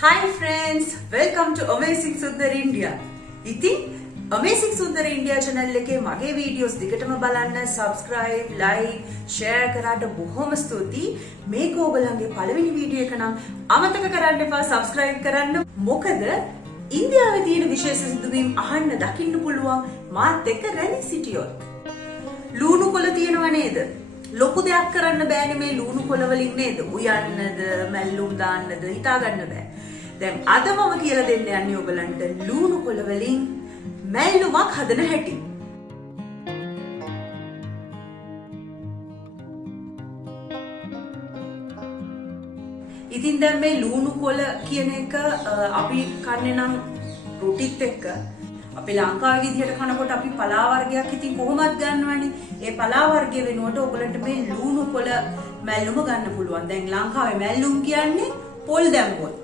Hi friends, welcome to Amazing Sundar India. ඉතින් Amazing Sundar India channel එකේ මගේ videos දිගටම බලන්න, subscribe, like, share කරන්න බොහොම ස්තුතියි. මේක ඕගලන්ගේ පළවෙනි වීඩියෝ එක නම් අමතක කරන්න එපා subscribe කරන්න. මොකද ඉන්දියාවේ තියෙන විශේෂ සිදුවීම් අහන්න දකින්න පුළුවන් මාත් එක්ක රැඳී සිටියොත්. ලුණු කොළ තියෙනව නේද? ලොකු දෙයක් කරන්න බෑනේ මේ ලුණු කොළ වලින් නේද? උයන්නද, මැල්ලුම් දාන්නද හිතා ගන්න බෑ. දැන් අද මම කියලා දෙන්න යන්නේ ඔයගලන්ට ලුණු කොළ වලින් මැල්ලුමක් හදන හැටි. ඉතින් දැන් මේ ලුණු කොළ කියන එක අපි කන්නේ නම් රුටිත් එක්ක අපි ලංකාවේ විදිහට කනකොට අපි පලා වර්ගයක් ඉතින් කොහොමද ගන්නවනේ. ඒ පලා වර්ගය වෙනුවට ඔයගලන්ට මේ ලුණු කොළ මැල්ලුම ගන්න පුළුවන්. දැන් ලංකාවේ මැල්ලුම් කියන්නේ පොල් දැම්මොත්.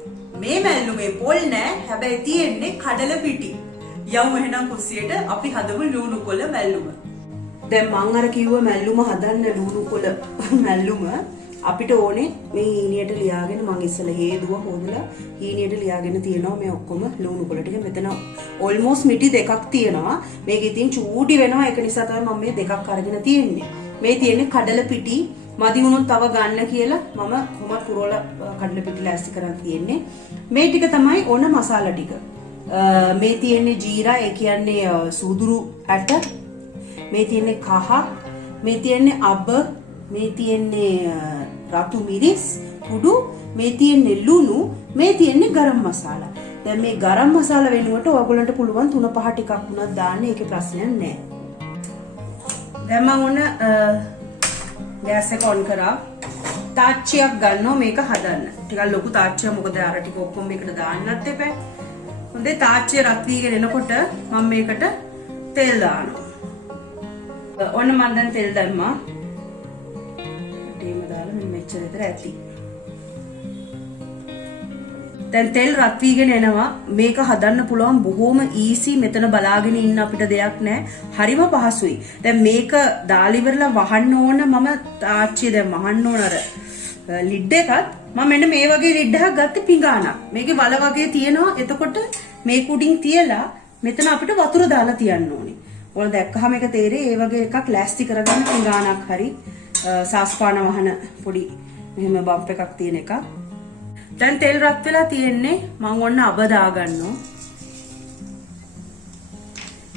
මේ මැල්ලුමේ පොල් නෑ. හැබැයි තියෙන්නේ කඩල පිටි. යමු එහෙනම් කුස්සියට අපි හදමු ලුණු කොළ මැල්ලුම. දැන් මම අර කිව්ව මැල්ලුම හදන්න ලුණු කොළ මැල්ලුම අපිට ඕනේ මේ හීනියට ලියාගෙන මම ඉස්සෙල්ලා හේදුව හොදලා හීනියට ලියාගෙන තියෙනවා මේ ඔක්කොම ලුණු කොළ ටික. මෙතන ඔල්මෝස්ට් මිටි දෙකක් තියෙනවා. මේක ඉතින් චූටි වෙනවා. ඒක නිසා තමයි මම මේ දෙකක් අරගෙන තියෙන්නේ. මේ තියෙන්නේ කඩල පිටි. මදි වුණොත් තව ගන්න කියලා මම කොහොමද පුරවලා කඩල පිටි ලෑස්ති කරන් තියෙන්නේ. මේ ටික තමයි ඕන මසාලා ටික. මේ තියෙන්නේ ජීරා, ඒ කියන්නේ සූදුරු ඇට. මේ තියෙන්නේ කහ. මේ තියෙන්නේ අබ. මේ තියෙන්නේ රතු මිරිස් කුඩු. මේ තියෙන්නේ ලුණු. මේ තියෙන්නේ ගරම් මසාලා. දැන් මේ ගරම් මසාලා වෙනුවට ඔයගොල්ලන්ට පුළුවන් 3-5 ටිකක් වුණත් දාන්න. ඒකේ ප්‍රශ්නයක් නැහැ. දැන් මම ඕන ගෑස් එක ඔන් කරා. තාච්චියක් ගන්නවා මේක හදන්න. ටිකක් ලොකු තාච්චියක්. මොකද අර ටික ඔක්කොම මේකට දාන්නත් එපා. හොඳේ තාච්චිය රත් වීගෙන එනකොට මම මේකට තෙල් දානවා. ඔන්න මම දැන් තෙල් දැම්මා. ටීම දාලා මෙන්න මෙච්චර විතර ඇති. දැන් තෙල් රත් වීගෙන එනවා. මේක හදන්න පුළුවන් බොහොම ඊසි. මෙතන බලාගෙන ඉන්න අපිට දෙයක් නැහැ. හරිම පහසුයි. දැන් මේක දාලා ඉවරලා වහන්න ඕන. මම තාච්චිය දැන් වහන්න ඕන අර ලිඩ් එකත් මම මෙන්න මේ වගේ ලිඩ් එකක් ගත්තේ පිඟානක්. මේකේ වල වගේ තියෙනවා. එතකොට මේ කුඩින් තියලා මෙතන අපිට වතුර දාලා තියන්න ඕනේ. ඔයාලා දැක්කහම ඒක තේරෙයි. ඒ වගේ එකක් ලෑස්ති කරගන්න පිඟානක් හරි සාස්පාන වහන පොඩි මෙහෙම බම්ප් එකක් තියෙන එකක්. දැන් තෙල් රත් වෙලා තියෙන්නේ. මම ඔන්න අබ දාගන්නවා.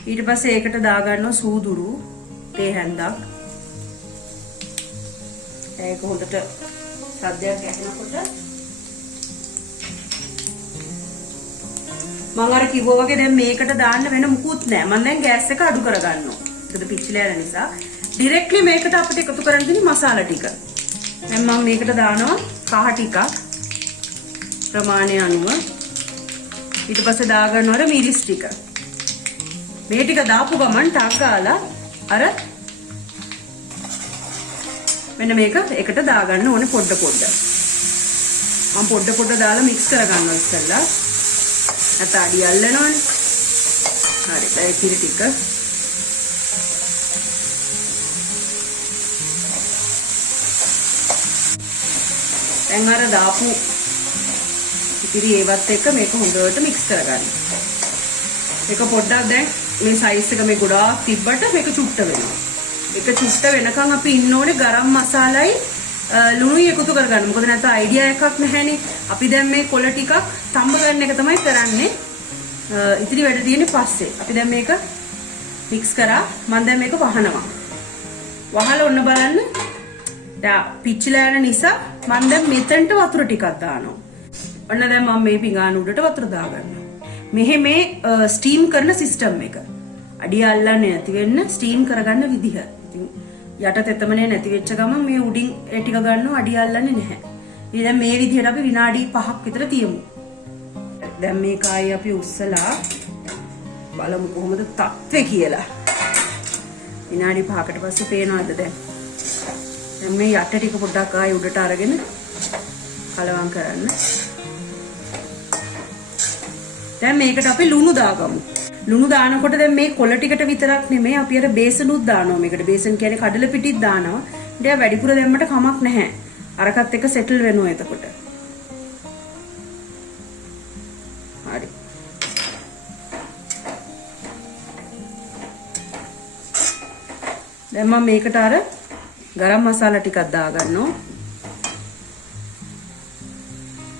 ඊට පස්සේ ඒකට දාගන්නවා සූදුරු තේ හැන්දක්. ඒක හොඳට සද්දයක් ඇහෙනකොට මම අර කිව්වා වගේ දැන් මේකට දාන්න වෙන මුකුත් නැහැ. මම දැන් ගෑස් එක අඩු කරගන්නවා. ඒකද පිච්චිලා යන නිසා ඩිරෙක්ට්ලි මේකට අපිට එකතු කරන්න තියෙන මසාලා ටික. දැන් මම මේකට දානවා කහ ටිකක් ප්‍රමාණය අනුව. ඊට පස්සේ දාගන්නවා අර මිරිස් ටික. මේ ටික දාපු ගමන් ටක් ගාලා අර මෙන්න මේක එකට දාගන්න ඕනේ පොඩ පොඩ. මම පොඩ දාලා මික්ස් කරගන්නවා ඉස්සෙල්ලා. නැත්නම් අඩි අල්ලනවනේ. හරි. ඒ කිරි ටික දැන් අර දාපු ඉතිරි ඒවත් එක්ක මේක හොඳට මික්ස් කරගන්න. ඒක පොඩ්ඩක් දැන් මේ සයිස් එක මේ ගොඩාක් තිබ්බට මේක චුට්ට වෙනවා. ඒක චුට්ට වෙනකන් අපි ඉන්න ඕනේ ගරම් මසාලයි ලුණුයි එකතු කරගන්න. මොකද නැත්නම් අයිඩියා එකක් නැහැනේ. අපි දැන් මේ කොළ ටිකක් තඹ ගන්න එක තමයි කරන්නේ. ඉතිරි වැඩ තියෙන්නේ පස්සේ. අපි දැන් මේක මික්ස් කරා. මම දැන් මේක වහනවා. වහලා ඔන්න බලන්න. දැන් පිච්චිලා යන නිසා මම දැන් මෙතනට වතුර ටිකක් දානවා. ඔන්න දැන් මම මේ පිඟාන උඩට වතුර දාගන්නවා. මෙහෙ මේ ස්ටීම් කරන සිස්ටම් එක. අඩිය අල්ලන්නේ නැති වෙන්න ස්ටීම් කරගන්න විදිහ. ඉතින් යට තෙතමනේ නැති වෙච්ච ගමන් මේ උඩින් ඒ ටික ගන්නවා. අඩිය අල්ලන්නේ නැහැ. ඉතින් දැන් මේ විදිහට අපි විනාඩි 5ක් විතර තියමු. දැන් මේක ආයි අපි උස්සලා බලමු කොහොමද තත්ත්වේ කියලා. විනාඩි 5කට පස්සේ පේනවද දැන්? දැන් මේ යට ටික පොඩ්ඩක් ආයි උඩට අරගෙන කලවම් කරන්න. දැන් මේකට අපි ලුණු දාගමු. ලුණු දානකොට දැන් මේ කොළ ටිකට විතරක් නෙමෙයි අපි අර බේසනුත් දානවා. මේකට බේසන් කියන්නේ කඩල පිටිත් දානවා. ඊට වැඩිපුර දැම්මට කමක් නැහැ. අරකට එක සෙටල් වෙනවා එතකොට. හරි. දැන් මම මේකට අර ගරම් මසාලා ටිකක් දාගන්නවා.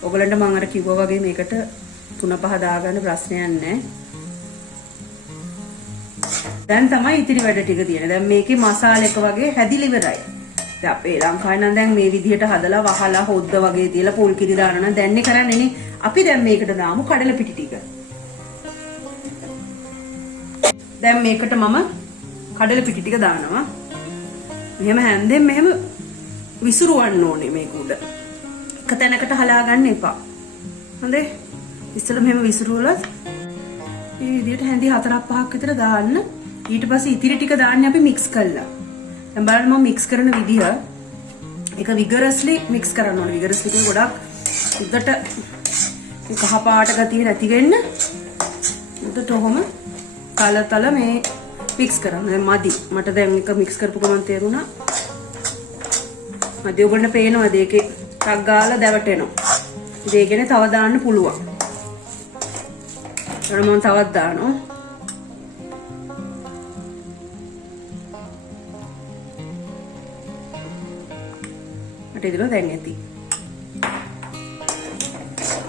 ඔයගලන්ට මම අර කිව්වා වගේ මේකට 3-5 දාගන්න ප්‍රශ්නයක් නැහැ. දැන් තමයි ඉතිරි වැඩ ටික තියෙන්නේ. දැන් මේකේ මසාල එක වගේ හැදිලි ඉවරයි. දැන් අපේ ලංකාවේ නම් දැන් මේ විදිහට හදලා වහලා හොද්ද වගේ තියලා පොල් කිරි දානවා නම් දැන් නේ කරන්නේ නේ. අපි දැන් මේකට දාමු කඩල පිටි ටික. දැන් මේකට මම කඩල පිටි ටික දානවා. මෙහෙම හැන්දෙන් මෙහෙම විසිරුවන්න ඕනේ මේක උඩ. එක තැනකට හලා ගන්න එපා. හොඳේ. ඉස්සෙල්ලා මෙහෙම විසිරුවලත් මේ විදිහට හැන්දි 4-5ක් විතර දාන්න. ඊට පස්සේ ඉතිරි ටික දාන්නේ අපි මික්ස් කරලා. දැන් බලන්න මම මික්ස් කරන විදිහ ඒක විගරස්ලි මික්ස් කරන්න ඕනේ. විගරස්ලි කියන්නේ ගොඩක් උඩට කහ පාට ගතිය නැති වෙන්න උඩට ඔහොම තල මේ මික්ස් කරන්න. දැන් මදි. මට දැන් එක මික්ස් කරපු ගමන් තේරුණා. මදි ඔයගොල්ලන්ට පේනවද ඒකේ ටක් ගාලා දැවටෙනවා. ඉතින් ඒ කියන්නේ තව දාන්න පුළුවන්. ඊට මම තවත් දානවා. මට ඉතින් දැන් ඇති.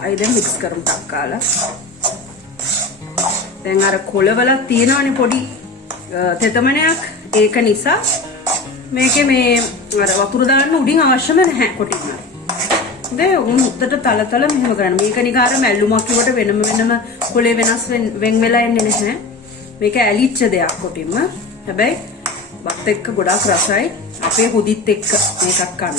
අය දැන් මික්ස් කරමු ටක් ගාලා. දැන් අර කොළවල තියෙනවනේ පොඩි තෙතමනයක්. ඒක නිසා මේකේ මේ අර වතුර දාන්න උඩින් අවශ්‍යම නැහැ කොටින්ම. හොඳේ උන් උත්තට තල මෙහෙම කරන්න. මේක නිකන් අර මැල්ලුමක් කිව්වට වෙනම කොලේ වෙනස් වෙන් වෙලා එන්නේ නැහැ. මේක ඇලිච්ච දෙයක් කොටින්ම. හැබැයි වත් එක්ක ගොඩාක් රසයි. අපේ හුදිත් එක්ක මේකක් කන්න.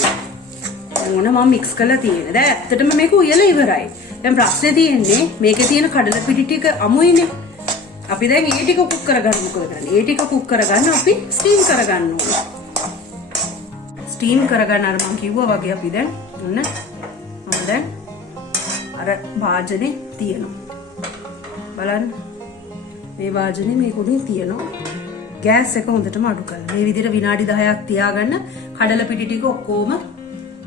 දැන් ඕන මම මික්ස් කරලා තියෙනවා. දැන් ඇත්තටම මේක උයලා ඉවරයි. දැන් ප්‍රශ්නේ තියෙන්නේ මේකේ තියෙන කඩල පිටි ටික අමුයිනේ. අපි දැන් ඒ ටික කුක් කරගන්න මොකද කරන්නේ? ඒ ටික කුක් කරගන්න අපි ස්ටීම් කරගන්න ඕනේ. ස්ටීම් කරගන්න අර මම කිව්වා වගේ අපි දැන් ඔන්න මම දැන් අර වාජනේ තියෙනවා. බලන්න. මේ වාජනේ මේක උඩින් තියෙනවා. ගෑස් එක හොඳටම අඩු කරලා. මේ විදිහට විනාඩි 10ක් තියාගන්න කඩල පිටි ටික ඔක්කොම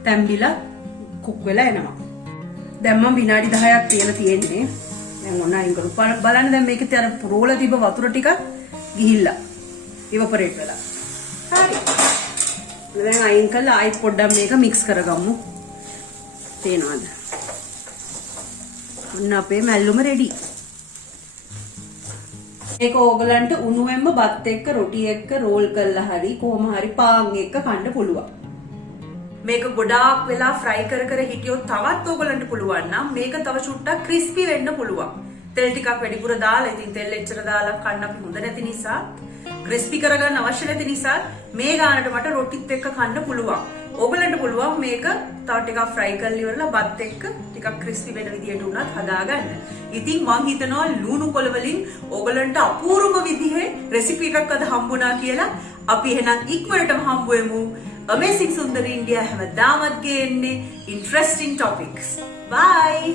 තැම්බිලා කුක් වෙලා එනවා. දැන් මම විනාඩි 10ක් තියලා තියෙන්නේ. දැන් ඔන්න අයින් කරමු. බලන්න දැන් මේකේ අර පුරෝල තිබ්බ වතුර ටික ගිහිල්ලා ඉවපරේට් වෙලා. හරි. දැන් අයින් කළා ආයෙත් පොඩ්ඩක් මේක මික්ස් කරගමු. තේනවද? ඔන්න අපේ මැල්ලුම රෙඩි. ඒක ඕගලන්ට උණුවෙන්ම බත් එක්ක රොටි එක්ක රෝල් කරලා හරි කොහොම හරි පාන් එක්ක කන්න පුළුවන්. මේක ගොඩාක් වෙලා ෆ්‍රයි කර හිටියොත් තවත් ඕගලන්ට පුළුවන් නම් මේක තව චුට්ටක් ක්‍රිස්පි වෙන්න පුළුවන්. තෙල් ටිකක් වැඩිපුර දාලා ඉතින් තෙල් එච්චර දාලා කන්න අපි හොඳ නැති නිසා ක්‍රිස්පි කරගන්න අවශ්‍ය නැති නිසා මේ ගානට මට රොටිත් එක්ක කන්න පුළුවන්. ඕගලන්ට පුළුවන් මේක තව ටිකක් ෆ්‍රයි කරලා ඉවරලා බත් එක්ක ටිකක් ක්‍රිස්පි වෙන විදියට උනත් හදාගන්න. ඉතින් මං හිතනවා ලුණු කොළ වලින් ඕගලන්ට අපූර්ව විදිහේ රෙසිපි එකක් අද හම්බුණා කියලා. අපි එහෙනම් ඉක්මනටම හම්බ වෙමු. Amazing Sundari India හැමදාමත් ගේන්නේ interesting topics. Bye.